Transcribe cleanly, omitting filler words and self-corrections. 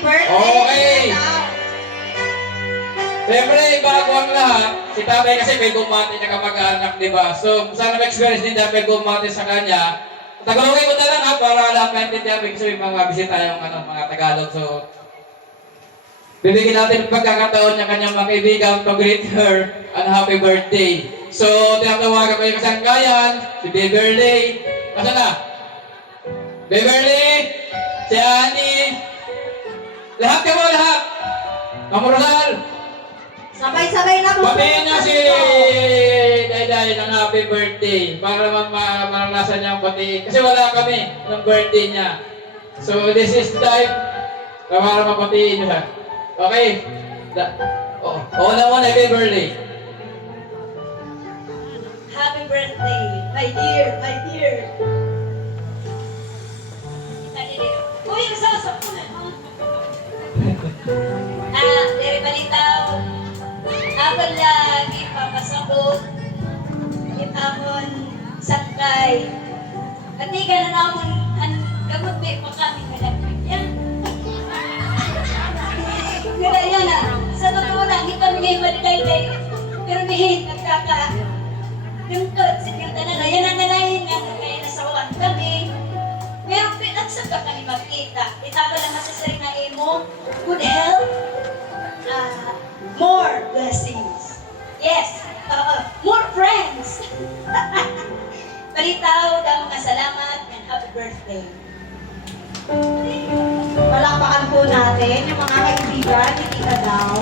birthday! Okay. Siyempre, bago ang lahat, si tatay kasi may gumati na kamag-anak, di ba? So, sana ma-experience din dahil may gumati sa kanya. Tagalogin ko na lang ha, para lahat maintindihan. Kasi may mga bisita yung mga Tagalog. So, bibigyan natin ng pagkakataon niya kanyang mga kaibigan to greet her and happy birthday. So, tinatawagan ko yung kasanggayan, si Beverly. Asa na? Beverly, si Annie, lahat ka mo, lahat. Mamurgal. Sabay-sabay na po. Batiin niyo si Dayday ng happy birthday para maranasan niya ang batiin. Kasi wala kami ng birthday niya. So, this is time para mapatiin niyo siya. Okay? Una Beverly. Happy birthday, my dear, my dear. Uy, masasap ko na. Dari balitaw. Abang lagi papasabot. Itamon sangkay. Katiga na namon ang gamot may makami malagyan. Kaya yan sa totoo lang, hindi kami ngayon malilaylay. Pero mihin, lungkot sa kiyang tanan. Yan ang nanayin nga na kaya nasawaan kami. Pero pinagsan ka kami makita. Itaba lang masasaring na imo. Good health. More blessings. Yes. More friends. Palitaw daw mga salamat and happy birthday. Palakpakan po natin yung mga kaibigan ni Tita Daw.